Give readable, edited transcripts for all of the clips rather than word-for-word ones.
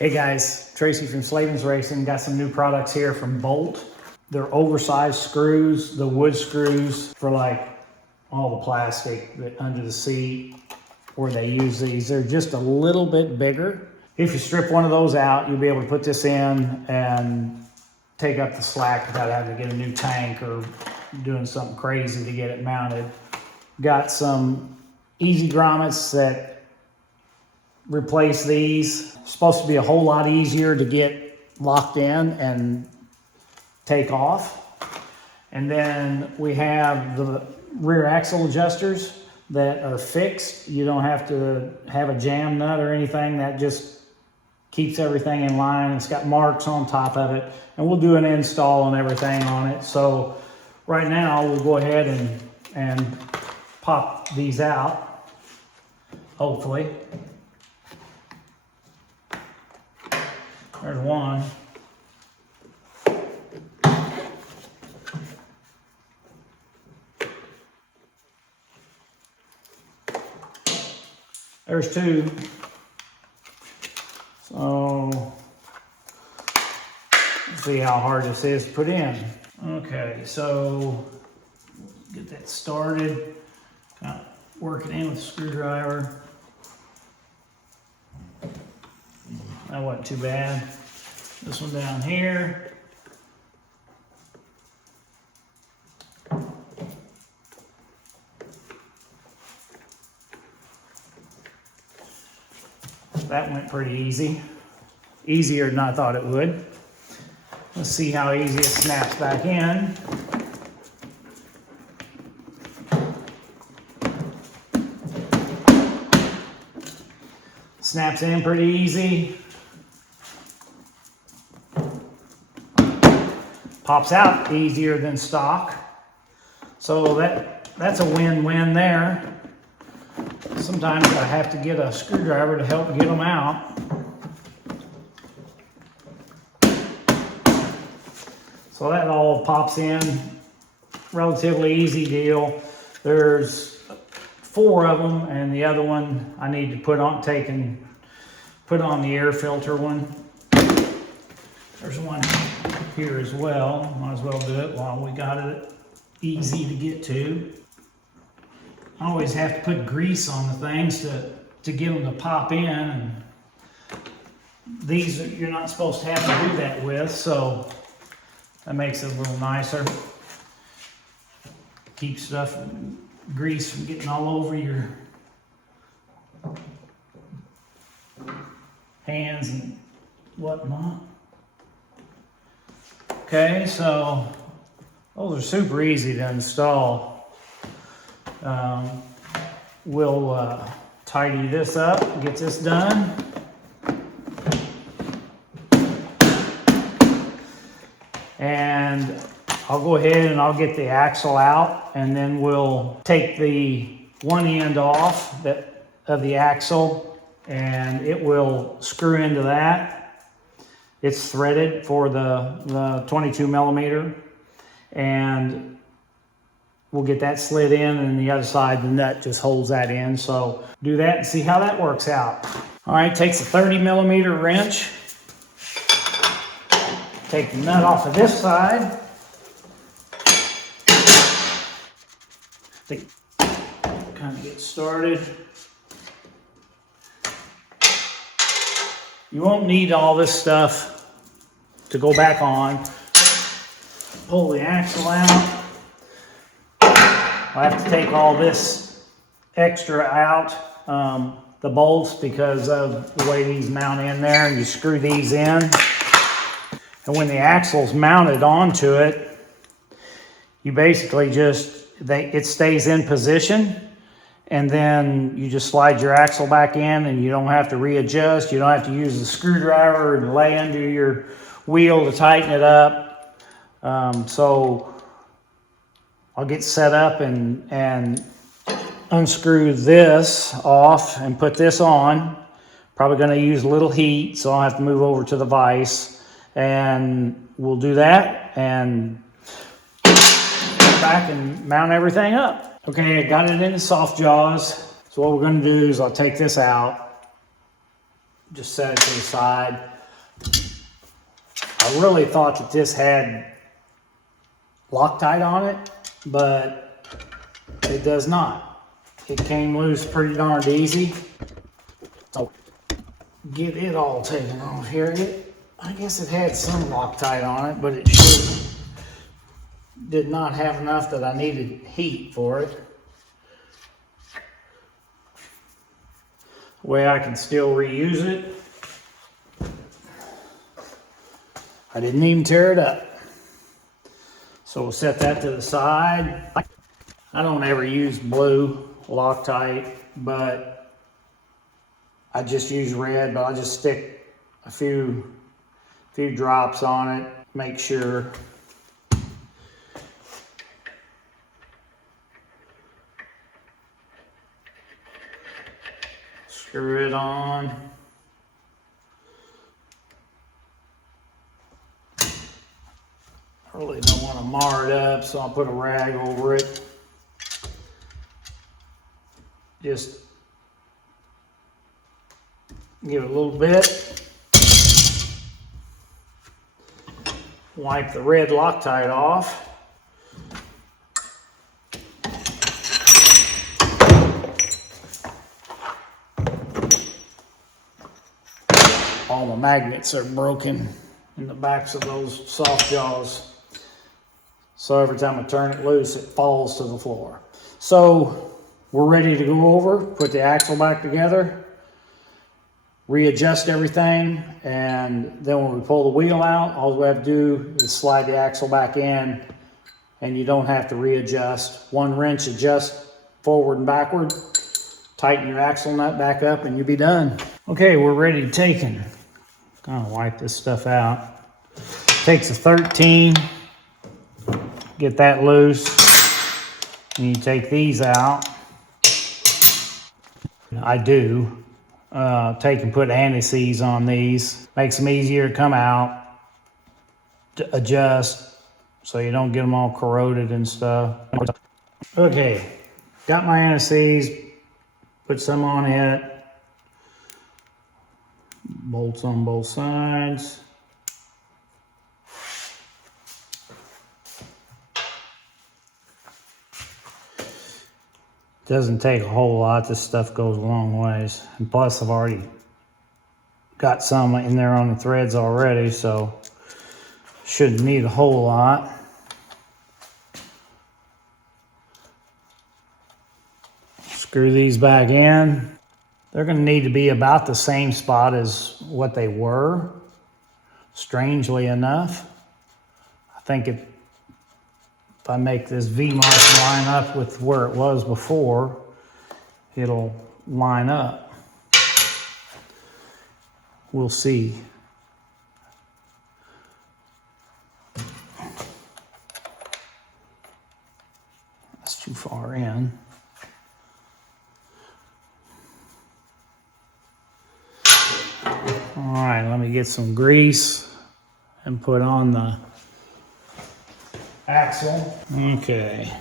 Hey guys, Tracy from Slavens Racing. Got some new products here from Bolt. They're oversized screws, the wood screws for like all the plastic that under the seat where they use these. They're just a little bit bigger. If you strip one of those out, you'll be able to put this in and take up the slack without having to get a new tank or doing something crazy to get it mounted. Got some easy grommets that replace these. Supposed to be a whole lot easier to get locked in and take off. And then we have the rear axle adjusters that are fixed. You don't have to have a jam nut or anything. That just keeps everything in line. It's got marks on top of it, and we'll do an install and everything on it. So right now we'll go ahead and pop these out, hopefully. There's one. There's two. So let's see how hard this is to put in. Okay, so get that started. Kind of work it in with a screwdriver. That wasn't too bad. This one down here. That went pretty easy. Easier than I thought it would. Let's see how easy it snaps back in. Snaps in pretty easy. Pops out easier than stock. So that's a win-win there. Sometimes I have to get a screwdriver to help get them out. So that all pops in. Relatively easy deal. There's 4 of them, and the other one I need to put on the air filter one. There's one here as well. Might as well do it while we got it easy to get to. I always have to put grease on the things to get them to pop in, and these you're not supposed to have to do that with, so that makes it a little nicer. Keeps stuff, grease from getting all over your hands and whatnot. Okay, so those are super easy to install. We'll tidy this up, get this done. And I'll go ahead and I'll get the axle out, and then we'll take the one end off of the axle, and it will screw into that. It's threaded for the 22 millimeter, and we'll get that slid in, and the other side, the nut just holds that in. So do that and see how that works out. All right, takes a 30 millimeter wrench. Take the nut off of this side. Kind of get started. You won't need all this stuff to go back on. Pull the axle out. I have to take all this extra out, the bolts, because of the way these mount in there, and you screw these in. And when the axle's mounted onto it, you basically it stays in position, and then you just slide your axle back in, and you don't have to readjust. You don't have to use the screwdriver and lay under your wheel to tighten it up. So I'll get set up and unscrew this off and put this on. Probably going to use a little heat, so I'll have to move over to the vise, and we'll do that and come back and mount everything up. Okay, I got it in the soft jaws. So what we're going to do is I'll take this out, just set it to the side. I really thought that this had Loctite on it, but it does not. It came loose pretty darn easy. So get it all taken off here. I guess it had some Loctite on it, but it did not have enough that I needed heat for it. Way I can still reuse it. I didn't even tear it up. So we'll set that to the side. I don't ever use blue Loctite, but I just use red, but I'll just stick a few drops on it, make sure. Screw it on. I really don't want to mar it up, so I'll put a rag over it. Just give it a little bit. Wipe the red Loctite off. All the magnets are broken in the backs of those soft jaws. So every time I turn it loose, it falls to the floor. So we're ready to go over, put the axle back together, readjust everything, and then when we pull the wheel out, all we have to do is slide the axle back in, and you don't have to readjust. One wrench adjusts forward and backward, tighten your axle nut back up, and you'll be done. Okay, we're ready to take and kind of wipe this stuff out. Takes a 13, get that loose, and you take these out. I do take and put anti-seize on these. Makes them easier to come out, to adjust, so you don't get them all corroded and stuff. Okay, got my anti-seize, put some on it. Bolts on both sides. Doesn't take a whole lot. This stuff goes a long ways. And plus I've already got some in there on the threads already, so shouldn't need a whole lot. Screw these back in. They're going to need to be about the same spot as what they were, strangely enough. I think if I make this V-mark line up with where it was before, it'll line up. We'll see. That's too far in. All right, let me get some grease and put on the axle. Okay.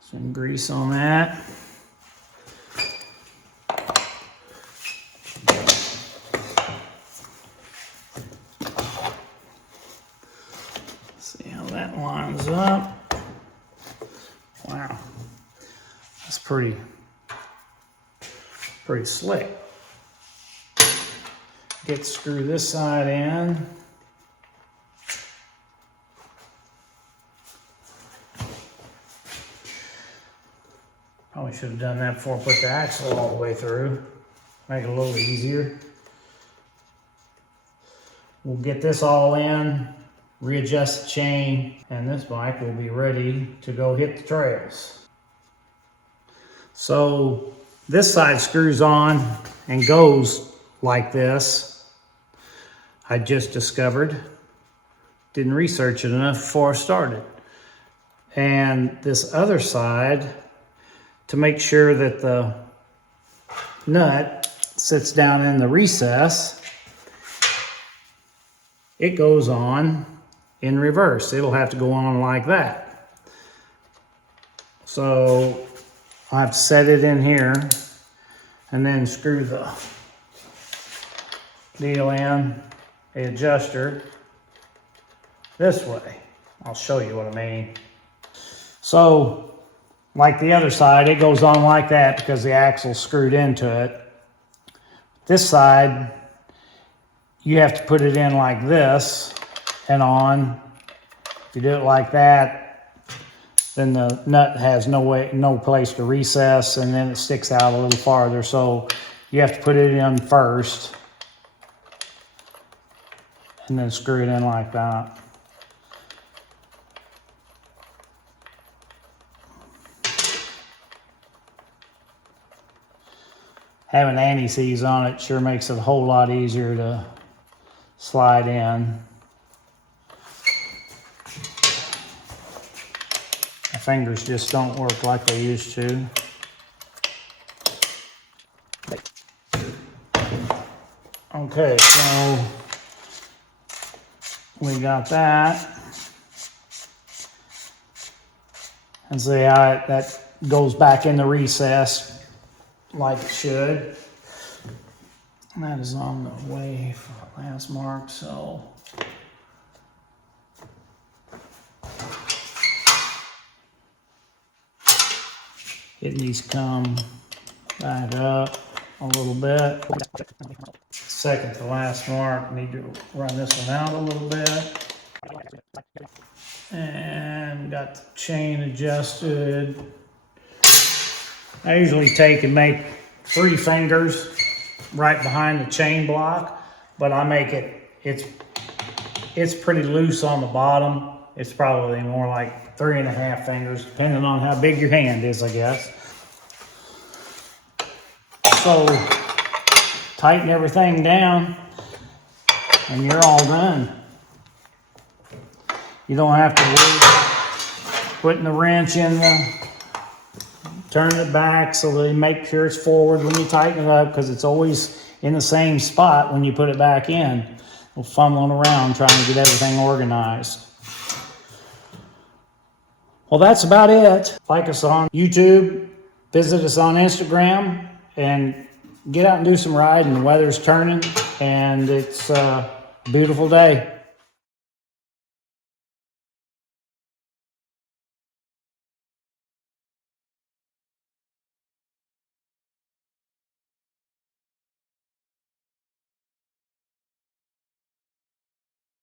Some grease on that. See how that lines up. Wow. That's pretty slick. Get screw this side in. Probably should have done that before I put the axle all the way through. Make it a little easier. We'll get this all in, readjust the chain, and this bike will be ready to go hit the trails. So this side screws on and goes like this. I just discovered. Didn't research it enough before I started. And this other side, to make sure that the nut sits down in the recess, it goes on in reverse. It'll have to go on like that. So I have to set it in here and then screw the deal in the adjuster this way. I'll show you what I mean. So, like the other side, it goes on like that because the axle's screwed into it. This side, you have to put it in like this and on. If you do it like that, then the nut has no place to recess, and then it sticks out a little farther. So you have to put it in first and then screw it in like that. Having anti-seize on it sure makes it a whole lot easier to slide in. My fingers just don't work like they used to. Okay, so we got that. And see how that goes back in the recess like it should. And that is on the way for the last mark, so. It needs to come back up a little bit. Second to last mark, need to run this one out a little bit. And got the chain adjusted. I usually take and make 3 fingers right behind the chain block, but I make it's pretty loose on the bottom. It's probably more like 3.5 fingers, depending on how big your hand is, I guess. So tighten everything down and you're all done. You don't have to worry about putting the wrench in turning it back so that you make sure it's forward when you tighten it up, because it's always in the same spot when you put it back in. We're fumbling around trying to get everything organized. Well, that's about it. Like us on YouTube, visit us on Instagram, and get out and do some riding. The weather's turning and it's a beautiful day.